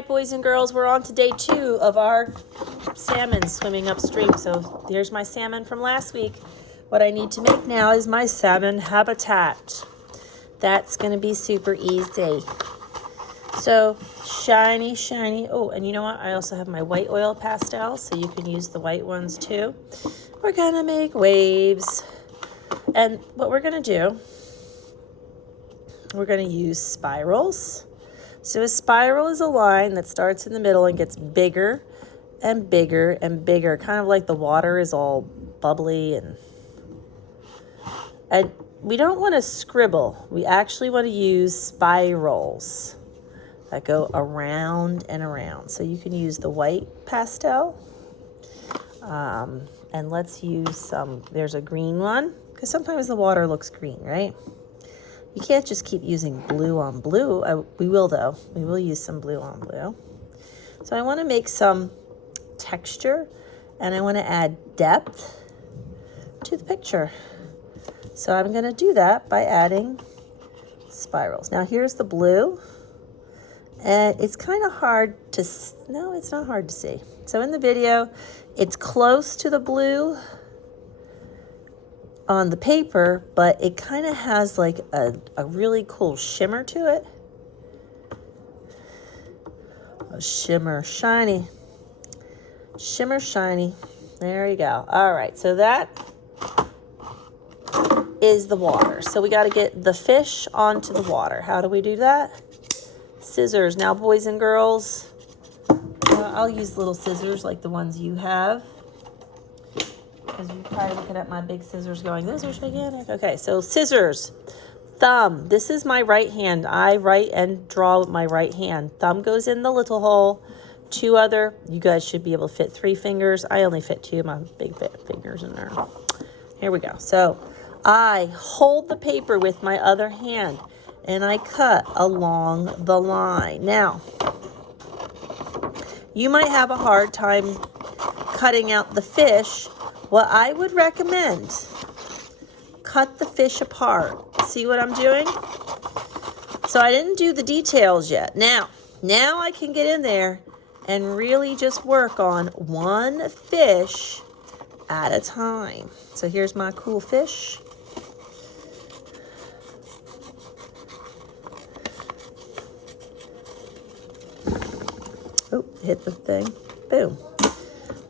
right, boys and girls, we're on to day 2 of our salmon swimming upstream. So here's my salmon from last week. What I need to make now is my salmon habitat. That's going to be super easy. So shiny, shiny. Oh, and you know what? I also have my white oil pastels, so you can use the white ones too. We're going to make waves. And what we're going to do, we're going to use spirals. So a spiral is a line that starts in the middle and gets bigger and bigger and bigger, kind of like the water is all bubbly, and we don't want to scribble. We actually want to use spirals that go around and around. So you can use the white pastel, and let's use some, there's a green one, because sometimes the water looks green, right? You can't just keep using blue on blue. We will though. We will use some blue on blue. So I want to make some texture, and I want to add depth to the picture. So I'm going to do that by adding spirals. Now here's the blue, and it's kind of hard to, no, it's not hard to see. So in the video, it's close to the blue on the paper, but it kind of has like a really cool shimmer to it. A shimmer, shiny. Shimmer, shiny. There you go. All right, so that is the water. So we got to get the fish onto the water. How do we do that? Scissors. Now, boys and girls, I'll use little scissors like the ones you have, because you're probably looking at my big scissors going, those are gigantic. Okay, so scissors, thumb. This is my right hand. I write and draw with my right hand. Thumb goes in the little hole. 2 other, you guys should be able to fit 3 fingers. I only fit 2, my big fingers in there. Here we go. So I hold the paper with my other hand, and I cut along the line. Now, you might have a hard time cutting out the fish. What I would recommend, cut the fish apart. See what I'm doing? So I didn't do the details yet. Now I can get in there and really just work on one fish at a time. So here's my cool fish. Oh, hit the thing. Boom.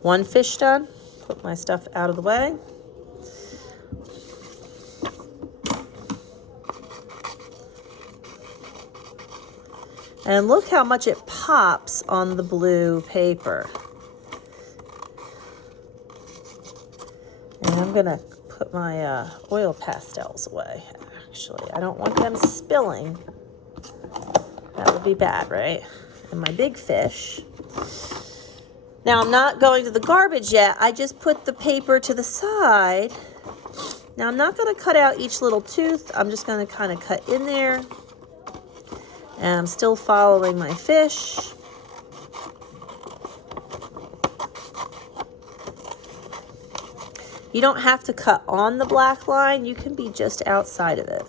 One fish done. Put my stuff out of the way. And look how much it pops on the blue paper. And I'm gonna put my oil pastels away. Actually, I don't want them spilling. That would be bad, right? And my big fish. Now, I'm not going to the garbage yet. I just put the paper to the side. Now, I'm not going to cut out each little tooth. I'm just going to kind of cut in there. And I'm still following my fish. You don't have to cut on the black line. You can be just outside of it.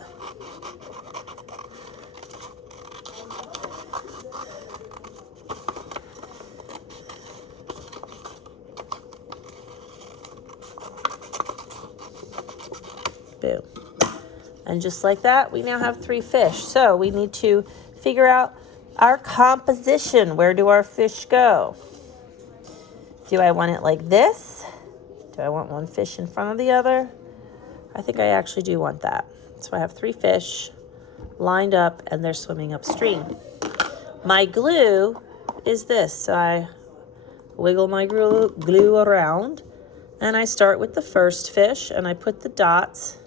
Boom. And just like that, we now have 3 fish. So we need to figure out our composition. Where do our fish go? Do I want it like this? Do I want one fish in front of the other? I think I actually do want that. So I have 3 fish lined up, and they're swimming upstream. My glue is this. So I wiggle my glue around, and I start with the first fish, and I put the dots.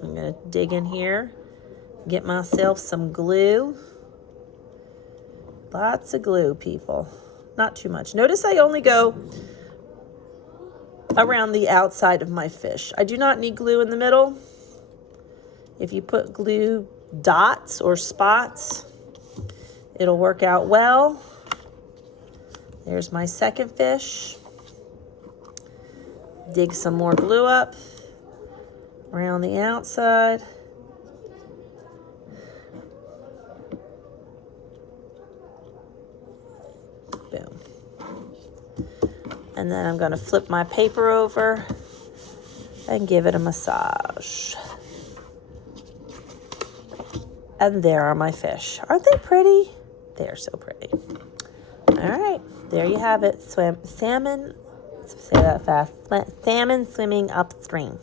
I'm going to dig in here, get myself some glue. Lots of glue, people. Not too much. Notice I only go around the outside of my fish. I do not need glue in the middle. If you put glue dots or spots, it'll work out well. There's my second fish. Dig some more glue up around the outside. Boom. And then I'm going to flip my paper over and give it a massage. And there are my fish. Aren't they pretty? They're so pretty. All right, there you have it. Salmon, say that fast. Salmon swimming upstream.